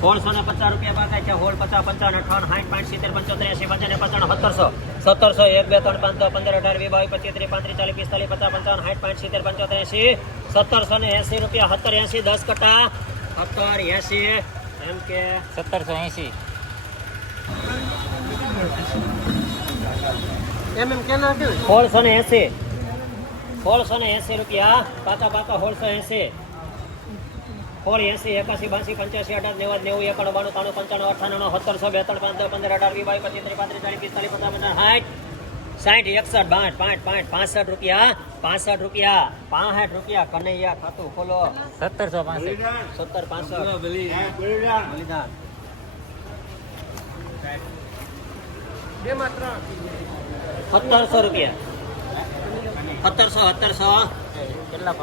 સોળસો ને પચાસ રૂપિયા પાકા છે. હોળ પચાસ પંચાવન અઠાવન સાઠ પાંચ સિત્તેર પંચોતેર એસી પંચાવન પંચાવન સત્તરસો. સત્તરસો એક બે ત્રણ પાંચ પંદર અઢાર વીસ બાવીસ પચીસ ત્રીસ પાંત્રીસ ચાલીસ પિસ્તાલીસ પચાસ પંચાવન સાઠ પાંચ સિત્તેર પંચોતેર એસી સત્તરસો ને એસી રૂપિયા સત્તર એસી દસ કટા સત્તર એસી એમ કે સત્તરસો એંસી એમ એમ કે સોળસો ને એસી સોળસો ને એસી રૂપિયા. પાકા પાકા સોળસો એસી. સોળ એસી એકાસી બાસી પંચ્યાસી અઢાર નેવું નેવું એકાણું બાણું ત્રાણું પંચાણું અઠાણું સત્તરસો બે ત્રણ પાંચ પંદર અઢાર વી બાવીસ પચીસ ત્રીસ પાંત્રીસ ચાલીસ પિસ્તાલીસ પચાસ પચાસ સાઠ સાઠ એકસઠ બાઠ પાંઠ પાંઠ પાસઠ રૂપિયા પાસઠ રૂપિયા પાસઠ રૂપિયા કનૈયા ખાતું ખોલો. સત્તરસો પાસઠ. સત્તર પાસઠ. બલિદાન. બે માત્ર. સત્તરસો રૂપિયા. સત્તરસો સત્તરસો. કેટલા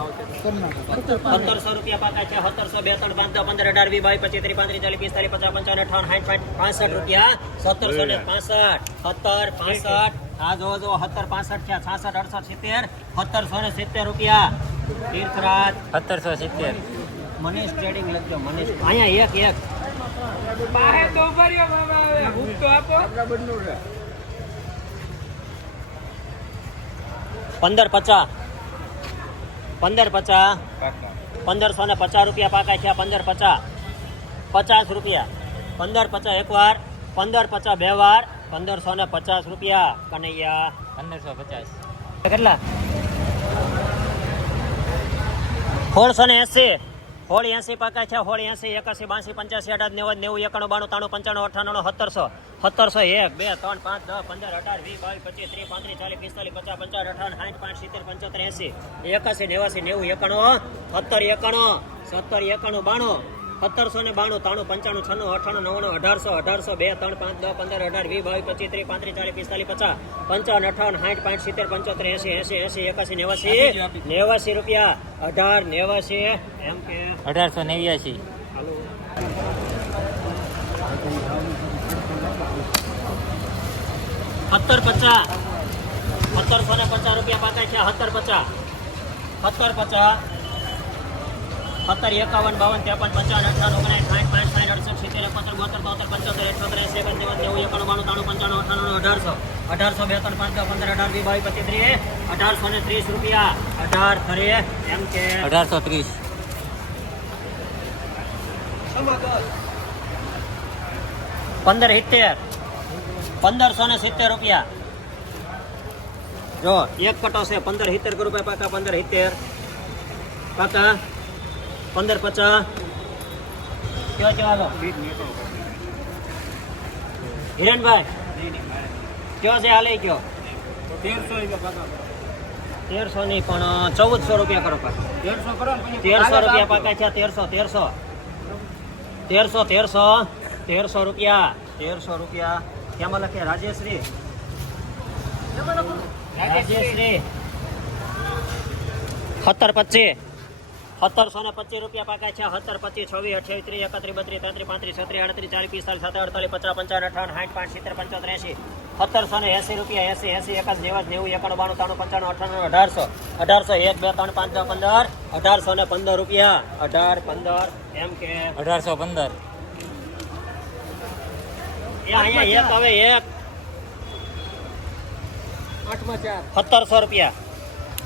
સત્તરસો રૂપિયા પાકા છે સત્તરસો બે ત્રણ પાંચ પંદર અઢાર વીસ બાવીસ પચીસ ત્રીસ પાંત્રીસ ચાલીસ પિસ્તાલીસ પચાસ પંચાવન અઠાવન સાઠ પાંચ પાસઠ રૂપિયા. સત્તરસો ને પાસઠ સત્તર પાસઠ. આ જો જો સત્તર પાસઠ છે છાસઠ અડસઠ સિત્તેર સત્તરસો ને સિત્તેર રૂપિયા. તીર્થરાજ. સત્તરસો સિત્તેર. મનીષ ટ્રેડિંગ લખજો મનીષ. અહીંયા એક એક. બાહે તો ભર્યો બાબા હવે ભૂખ તો આપો. પંદર પચાસ પંદર પચાસ પંદરસો ને પચાસ રૂપિયા પાકા થયા પંદર પચાસ પચાસ રૂપિયા. પંદર પચાસ એક વાર પંદર પચાસ બે વાર પંદરસો ને પચાસ રૂપિયા. કનૈયા. પંદરસો પચાસ. કેટલા? સોળસો ને એસી. હોળી એસી પાકા છે હોળી એસી એકાસી બાસી પંચ્યાસી અઢાર નેવું નેવું એકાણું બાણું તાણું પંચાણું અઠાણું સત્તરસો. સત્તરસો એક બે ત્રણ પાંચ દસ પંદર અઢાર વીસ બાવીસ પચીસ ત્રીસ પાંત્રીસ ચાલીસ પિસ્તાલીસ પચાસ પંચાવન અઠાવન સાઠ પાંચ સિત્તેર પંચોતેર એસી એકાસી નેવાસી નેવું એકાણું સત્તર એકાણું સત્તર એકાણું બાણું સત્તરસો ને બાણું ત્રાણું પંચાણું છન્નું અઠાણું નવ્વાણું અઢારસો અઢારસો બે ત્રણ પાંચ દસ પંદર અઢાર વીસ બાવીસ પચીસ ત્રીસ પાંત્રીસ ચાલીસ પિસ્તાલીસ પચાસ પંચાવન અઠાવન સાઠ પાંચ સિત્તેર પંચોતેર એસી એસી એસી એકાસી નેવાસી નેવાસી રૂપિયા અઢાર નેવાસી એમ કે અઢારસો નેવ્યાસી. સત્તર પચાસ સત્તરસો ને પચાસ રૂપિયા પાકા છે સત્તર પચાસ સત્તર પચાસ સત્તર એકાવન બાવન ત્રેપન પંચાવન અઠાણું ઓગણીસ સાઠ પાંચ સાઠ અડસઠ સિત્તેર એકોતેર બોતેર તોતેર પંચોતેર એકસો એસી સેવન નેવું નેવું એકાણું બાણું ત્રાણું પંચાણું અઠાણું અઢારસો. અઢારસો બે ત્રણ પાંચ પંદર અઢાર બી બાવીસ પચીસ ત્રીસ અઢારસો ને ત્રીસ રૂપિયા. અઢાર થરે એમ કે. અઢારસો ત્રીસ. પંદર સિત્તેર. પંદરસો ને સિત્તેર રૂપિયા. જો, એક કટો છે પંદર સિત્તેર રૂપિયા પાકા પંદર સિત્તેર પાકા પંદર પચાસ કયો કયો હાલો હિરણભાઈ, કયો છે હાલે કયો? તેરસો નહીં પણ, ચૌદસો રૂપિયા કરો પાકા તેરસો કરો ને પછી તેરસો રૂપિયા પાકા છે, તેરસો તેરસો. તેરસો તેરસો તેરસો રૂપિયા તેરસો રૂપિયા. કેમાં લખે રાજેશ્રી રાજેશ્રી સત્તર પચીસ સત્તરસો ને પચીસ રૂપિયા પાકા છે. સત્તર પચીસ છવ્વીસ અઠ્યાવીસ ત્રીસ એકત્રીસ બત્રીસ તેત્રીસ પાંત્રીસ છત્રીસ આડત્રીસ ચાલીસ પિસ્તાલીસ સત્તર અડતાલીસ પચાસ પંચાવન અઠાવન સાઠ પાંચ સિત્તેર પંચોતેર એસી સત્તરસો ને એસી રૂપિયા એસી એસી એકાદ નેવાસ નેવું એકાણું બાણું ત્રાણું પંચાણું અઠાણું અઢારસો. અઢારસો એક બે ત્રણ પાંચ પંદર. અઢારસો ને પંદર રૂપિયા. અઢાર પંદર. એમ કે? અઢારસો પંદર. અહીંયા એક હવે એક. આઠમાં ચાર. સત્તરસો રૂપિયા.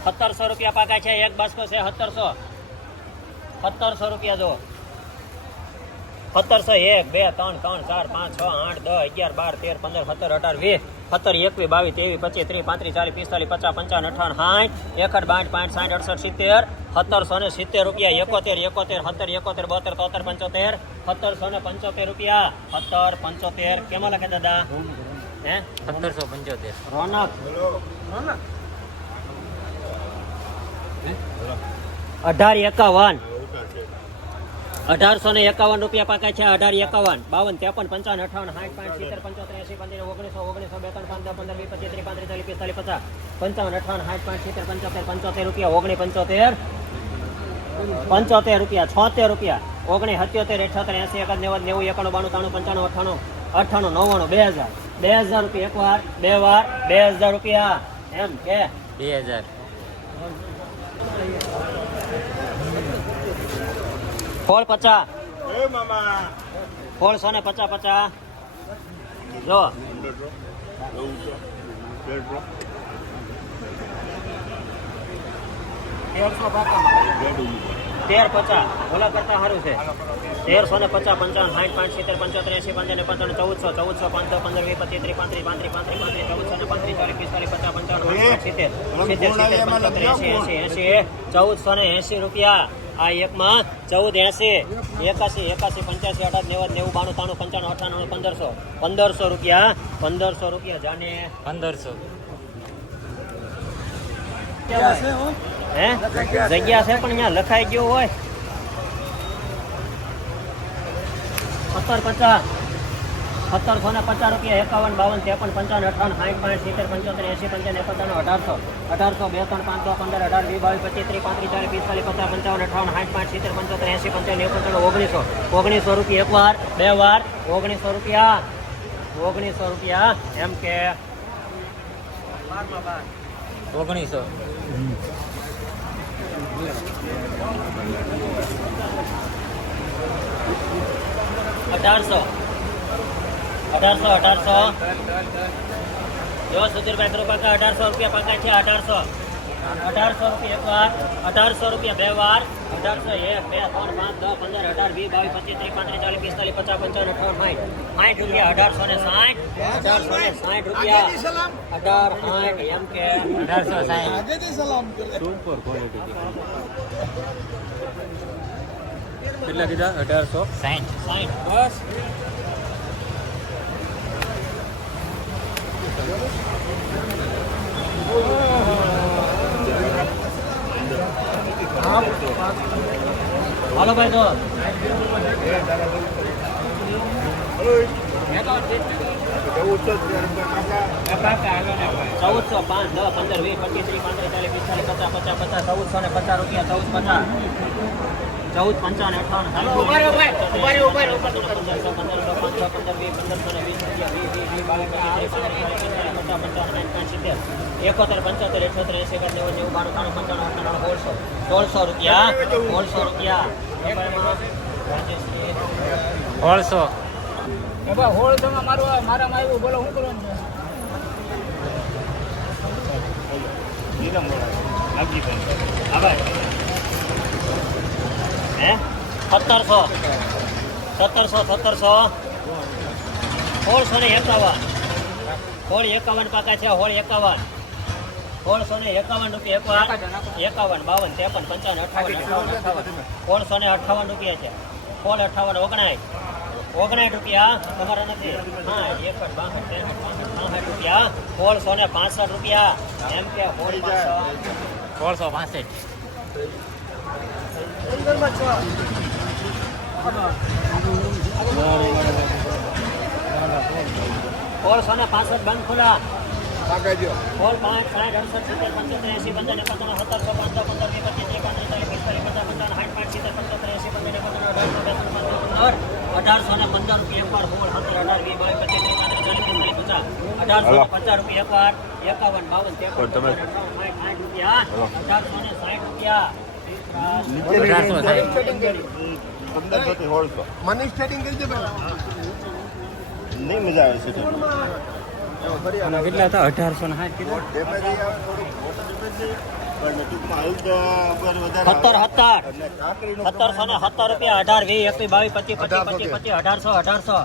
સત્તરસો રૂપિયા પાકા છે એક બાસ્કો છે સત્તરસો. સત્તરસો રૂપિયા જો. સત્તરસો એક બે ત્રણ ત્રણ ચાર પાંચ છ આઠ દસ અગિયાર બાર તેર પંદર સત્તર અઢાર વીસ સત્તર એકવીસ બાવીસ ત્રેવીસ પચીસ ત્રીસ પાંત્રીસ ચાલીસ પિસ્તાલીસ પચાસ પંચાવન અઠાવન સાઠ એકડ બાઠ પાંચ સાઠ અડસઠ સિત્તેર સત્તરસો ને સિત્તેર રૂપિયા એકોતેર એકોતેર સત્તર એકોતેર બોતેર તોતેર પંચોતેર સત્તરસો ને પંચોતેર રૂપિયા સત્તર પંચોતેર કેમાં લખે દાદા? હે? સત્તરસો પંચોતેર. રોનક. અઢાર એકાવન. અઢારસો ને એકાવન રૂપિયા પાકે છે, અઢાર એકાવન. બાવન, ત્રેપન, પંચાવન, અઠાવન, સાઠ, પાંચ, સિત્તેર, પંચોતેર એસી પંદર, ઓગણીસો ઓગણીસો બે ત્રણ પાંચ દસ પંદર, વીસ, પચીસ, ત્રીસ, પાંત્રીસ, ચાલીસ, પિસ્તાલીસ, પચાસ. પંચાવન, અઠાવન, સાઠ, પાંચ, સિત્તેર, પંચોતેર પંચોતેર રૂપિયા, ઓગણી, પંચોતેર. પંચોતેર રૂપિયા, છોતેર રૂપિયા. ઓગણી, સત્યોતેર, અઠ્યોતેર એસી એકાદ, નેવું નેવું, એકાણું, બાણું, ત્રાણું, પંચાણું અઠાણું અઠાણું નવ્વાણું, બે હજાર. બે હજાર રૂપિયા એક વાર, બે વાર, બે હજાર રૂપિયા. એમ કે? બે હજાર. ફોળ પચાસ સોળસો ને પચાસ પચાસ જો તેર પચાસ ઓલા કરતા સારું છે. તેરસો ને પચાસ પંચાવન સાઠ પાંચ સિત્તેર પંચોતેર એસી પંચાવન પંચાવન ચૌદસો ચૌદસો પાંચસો પંદર વીસ પચીસ ત્રીસ પાંત્રીસ પાંત્રીસ પાંત્રીસ પાંત્રીસ ચૌદસો ને પાંત્રીસ ચાલીસ પિસ્તાલીસ પચાસ પંચાવન સિત્તેર સિત્તેર સિત્તેર પંચોતેર એસી એસી એસી ચૌદસો ને એસી રૂપિયા. આ એકમાં ચૌદ એસી એકાસી એકાસી પંચ્યાસી અઢાર નેવું નેવું બાણું ત્રાણું પંચાણું અઠાણું પંદરસો. પંદરસો રૂપિયા પંદરસો રૂપિયા જાને. પંદરસો. હે? જગ્યા છે પણ અહીંયા લખાઈ ગયું હોય. સત્તર પચાસ. સત્તરસો ને પચાસ રૂપિયા એકાવન, બાવન, ત્રેપન, પંચાવન, અઠાવન, સાઠ પાંચ સિત્તેર, પંચોતેર એસી પંચાવન એકાવન અઢારસો. અઢારસો, બે, ત્રણ, પાંચ છ પંદર, અઢાર, વીસ, બાવીસ, પચીસ, ત્રીસ, પાંત્રીસ, ચાલીસ, પિસ્તાલીસ, પચાસ, પંચાવન, અઠાવન, સાઠ, પાંચ, સિત્તેર, પંચોતેર એસી પંચાવન, એકોતેર, ઓગણીસો. ઓગણીસો રૂપિયા એક વાર, બે વાર, ઓગણીસો રૂપિયા. ઓગણીસો રૂપિયા એમ કે ઓગણીસો. અઢારસો. અઢારસો અઢારસો. જો સુધીરભાઈ કૃપાકા પાકા અઢારસો રૂપિયા પાકા છે અઢારસો. અઢારસો રૂપિયા એક વાર અઢારસો રૂપિયા બે વાર અઢારસો એક બે ત્રણ પાંચ દસ પંદર અઢાર વીસ બાવીસ પચીસ ત્રીસ પાંત્રીસ ચાલીસ પિસ્તાલીસ પચાસ પંચાવન અઠાવન સાઠ. સાઠ રૂપિયા અઢારસો ને સાઠ. અઢારસો ને સાઠ રૂપિયા. અઢાર સાઠ એમ કે. અઢારસો સાઠ. કેટલા કીધા? અઢારસો? સાઠ સાઠ. બસ. હાલો ભાઈ તો ચૌદસો પાંચ દસ પંદર વીસ પચીસ ત્રીસ પાંત્રીસ ચાલીસ પિસ્તાલીસ પચાસ પચાસ પચાસ ચૌદસો ને પચાસ રૂપિયા ચૌદ પચાસ ચૌદ પંચાવન અઠાવન એકોતેર પંચોતેર અઠોતેર એસી એકાદ નેવું નેવું બારું ત્રણ પંચાવન અઠાણું સોળસો સોળસો રૂપિયા સોળસો રૂપિયા. બાબા હોળ તમે મારું મારામાં આવ્યું બોલો શું કરવાનું છે? ભાઈ. હે? સત્તરસો. સત્તરસો સત્તરસો. સોળસો ને એકાવન. સોળ એકાવન પાકા છે, સોળ એકાવન. સોળસો ને એકાવન રૂપિયા એકાવન, બાવન, ત્રેપન, પંચાવન, અઠાવન અઠાવન અઠાવન. સોળસો ને અઠાવન રૂપિયા છે. સોળ, અઠાવન ઓગણાઠ ઓગણાઠ રૂપિયા. તમારા નથી. હા એકસઠ બાસઠ પાંસઠ રૂપિયા. સોળસો ને પાસઠ રૂપિયા. એમ કે, સોળ સોળસો પાસઠ. સોળસો ને પાસઠ બંધ ખુલા. પાંચ સાઠ અડસઠ સિત્તેર પંચોતેર એસી પંદર એકાવન સત્તરસો પાંચસો પંદર વીસ પચીસ ત્રીસ પાંત્રીસ પિસ્તાલીસ પચાસ પંચાવન સાઠ પાંચ સિત્તેર પંચોતેર એસી પંદર અઢારસો બે પંદર અઢારસો ને પંદર રૂપિયા એકવાર સોળ સત્તર અઢાર વીસ બાવીસ પચીસ ત્રીસ ચાલીસ પચાસ અઢારસો ને પચાસ રૂપિયા એકવાર એકાવન બાવન સાઠ, સાઠ રૂપિયા અઢારસો ને સાઠ રૂપિયા. અઢારસો સાઠ મનીષ ટ્રેડિંગ કરી નહીં મજા આવે છે કેટલા હતા? અઢારસો ને સાઠ કીધા પણ ટૂંકમાં આવું તો વધારે સત્તર સત્તર. સત્તરસો ને સત્તર રૂપિયા અઢાર વીસ એકવીસ બાવીસ પચીસ પચીસ પચીસ પચીસ અઢારસો અઢારસો.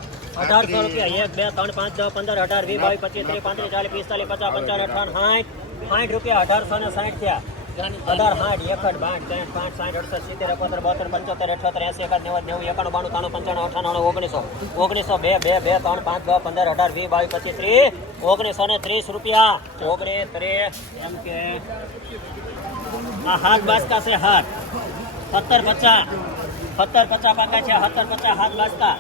અઢારસો રૂપિયા એક બે ત્રણ પાંચ દસ પંદર અઢાર વીસ બાવીસ પચીસ ત્રીસ પાંત્રીસ ચાલીસ પિસ્તાલીસ પચાસ પંચાવન અઠાવન સાઠ. સાઠ રૂપિયા અઢારસો ને સાઠ થયા. અઢાર, સાઠ એકઠ બાઠ ત્રણ પાંચ, સાઠ, અડસઠ, સિત્તેર, એકોતેર, બોતેર, પંચોતેર અઠોતેર એસી, એકાદ, નેવું નેવું, એકાણું, બાણું, ત્રાણું, પંચાણું અઠાણું ઓગણીસો. ઓગણીસો બે બે ત્રણ, પાંચ, દસ અઢાર, વીસ, બાવીસ, પચીસ, ત્રીસ. ઓગણીસો ને ત્રીસ રૂપિયા. ઓગણીસ ત્રીસ, એમ કે આ હાથ બાસકા છે હાથ. સત્તર, પચાસ. સત્તર, પચાસ પાકા છે, સત્તર, પચાસ, હાથ બાસકા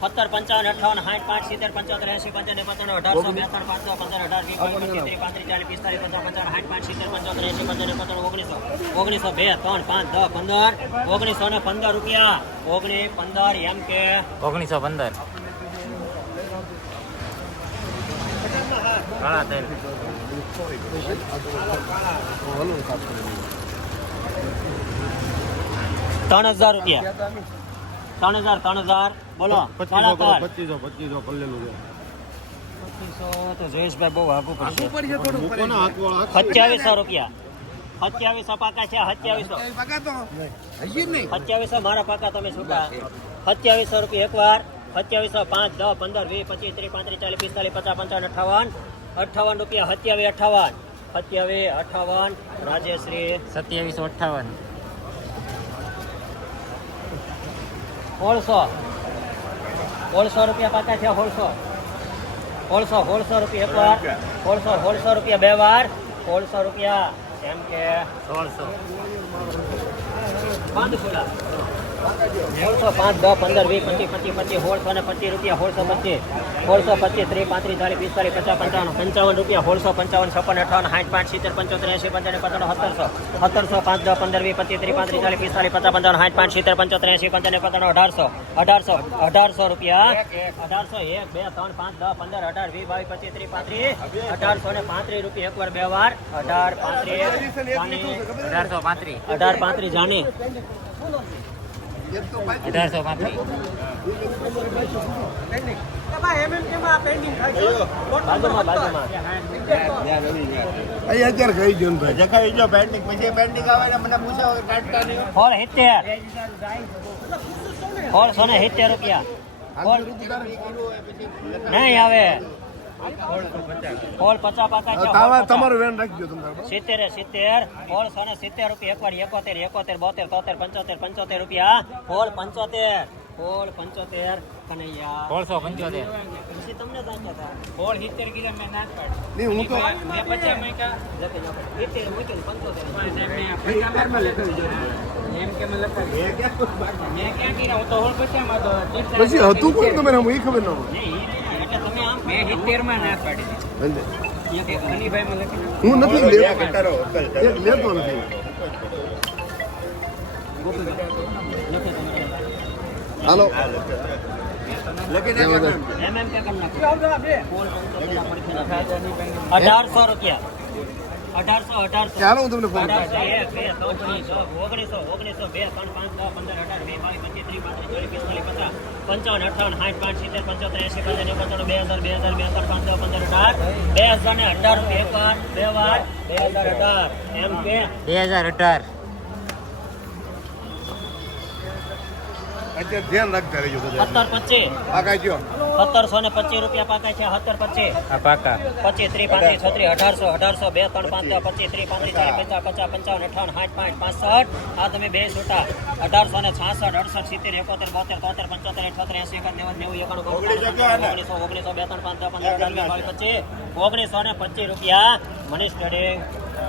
સત્તર પંચાવન અઠાવન સાઠ પાંચ સિત્તેર પંચોતેર એસી પંચાવન પંચાવન અઢારસો બે ત્રણ પાંચસો પંદર અઢાર વીસ ત્રીસ પાંત્રીસ ચાલીસ પિસ્તાલીસ પચાસ પંચાવન સાઠ પાંચ સિત્તેર પંચોતેર એસી પંચાવન પંચાવન ઓગણીસો ઓગણીસો બે ત્રણ પાંચ દસ પંદર. ઓગણીસો ને પંદર રૂપિયા ઓગણીસ પંદર એમ કે ઓગણીસો પંદર ત્રણ હજાર રૂપિયા. ત્રણ હજાર ત્રણ હજાર બોલો પચીસો પચીસો કરેલું છે. સત્યાવીસો રૂપિયા. સત્યાવીસો પાકા છે સત્યાવીસો. સત્યાવીસો મારા પાકા તમે શું સત્યાવીસો રૂપિયા એકવાર. સત્યાવીસો પાંચ દસ પંદર વીસ પચીસ ત્રીસ પાંત્રીસ ચાલીસ પિસ્તાલીસ પચાસ પંચાવન અઠાવન. અઠાવન રૂપિયા સત્યાવીસ અઠાવન. સત્યાવીસ અઠાવન. રાજેશ્રી સત્યાવીસો અઠ્ઠાવન સોળસો સોળસો રૂપિયા પાકા છે સોળસો સોળસો સોળસો રૂપિયા એક વાર. સોળસો સોળસો રૂપિયા બે વાર. સોળસો રૂપિયા એમ કે સોળસો. બંધ સોળા સોળસો પાંચ દસ પંદર વીસ પચીસ પચીસ પચીસ સોળસો ને પચીસ રૂપિયા સોળસો પચીસ સોળસો પચીસ ત્રીસ પાંત્રીસ ચાલીસ પિસ્તાલીસ પચાસ પંચાવન પંચાવન રૂપિયા સોળસો પંચાવન છપ્પન અઠાવન સાઠ પાંચ સિત્તેર પંચોતેર એસી પંચાવન પંચાવન સત્તરસો સત્તરસો પાંચ દસ પંદર વીસ પચીસ ત્રીસ પાંત્રીસ ચાલીસ પિસ્તાલીસ પચાસ પંચાવન સાઠ પાંચ સિત્તેર પંચોતેર એસી પંચાવન પંચાવન અઢારસો અઢારસો અઢારસો રૂપિયા અઢારસો એક બે ત્રણ પાંચ દસ પંદર અઢાર વીસ બાવીસ પચીસ ત્રીસ પાંત્રીસ અઢારસો ને પાંત્રીસ રૂપિયા એકવાર બે વાર અઢાર પાંત્રીસ અઢારસો પાંત્રીસ અઢાર પાંત્રીસ જાની. અઢારસો પાંત્રીસ સોળસો ને સિત્તેર. રૂપિયા. નહીં આવે. ફોર પચાસ પાકા છે તાવા તમારું વેન રાખજો તમારે સિત્તેર સિત્તેર. સોળસો ને સિત્તેર રૂપિયા એકવાર એકોતેર એકોતેર બોતેર તોતેર પંચોતેર પંચોતેર રૂપિયા. ફોર પંચોતેર. ફોર પંચોતેર કનૈયા. સોળસો પંચોતેર. પછી તમને જાણતા હતા સોળ સિત્તેર કિલો મેં ના પાડી. નહીં હું તો મેં પચાસ મૂક્યા. લખી નાખો. સિત્તેર મૂકીને પંચોતેર. પણ સાહેબ મેં આફ્રિકામાં એમ કે મેં લખાવી મેં ક્યાં કર્યા હું તો સોળ પચાસમાં તો પછી હતું કોણ તમે એ ખબર ન હોય. મેં સિત્તેરમાં ના પાડી લખી હું નથી લેતો. નથી. હાલો. એમ. એમ કે કરી નાખો. અઢારસો રૂપિયા. અઢારસો અઢારસો. ચાલો હું તમને ફોન ઓગણીસો ઓગણીસો બે ત્રણ પાંચ દસ પંદર અઢાર બે બાવીસ પચીસ ત્રીસ પાંત્રીસ ચાલીસ પિસ્તાલીસ પચાસ. પંચાવન અઠાવન સાઠ, પાંચ, સિત્તેર, પંચોતેર એસી પંચાવન પંચાણું બે હજાર બે હજાર, બે ત્રણ પાંચ પંદર, અઢાર, બે હજાર ને અઢાર એક વાર, બે વાર, બે હજાર અઢાર. એમ કે? બે હજાર અઢાર. અત્યારે ધ્યાન રાખતા રહેજો સત્તર પચીસ. આ કાંઈ સત્તરસો ને પચીસ રૂપિયા પાકા છે સત્તર પચીસ. પાકા. પચીસ ત્રીસ પાંત્રીસ છત્રીસ અઢારસો અઢારસો બે ત્રણ પાંચ પચીસ ત્રીસ પાંત્રીસ ચાલીસ પચાસ પચાસ પંચાવન અઠાવન સાઠ પાંચ પાસઠ. આ તમે બે છૂટા. અઢારસો ને છાસઠ અડસઠ સિત્તેર એકોતેર બોતેર તોતેર પંચોતેર અઠોતેર એસી એકાદ નેવું નેવું એકાણું ઓગણીસો ઓગણીસો બે ત્રણ પાંચ પંદર અઢાર પચીસ. ઓગણીસો ને પચીસ રૂપિયા મનીષ ટ્રેડિંગ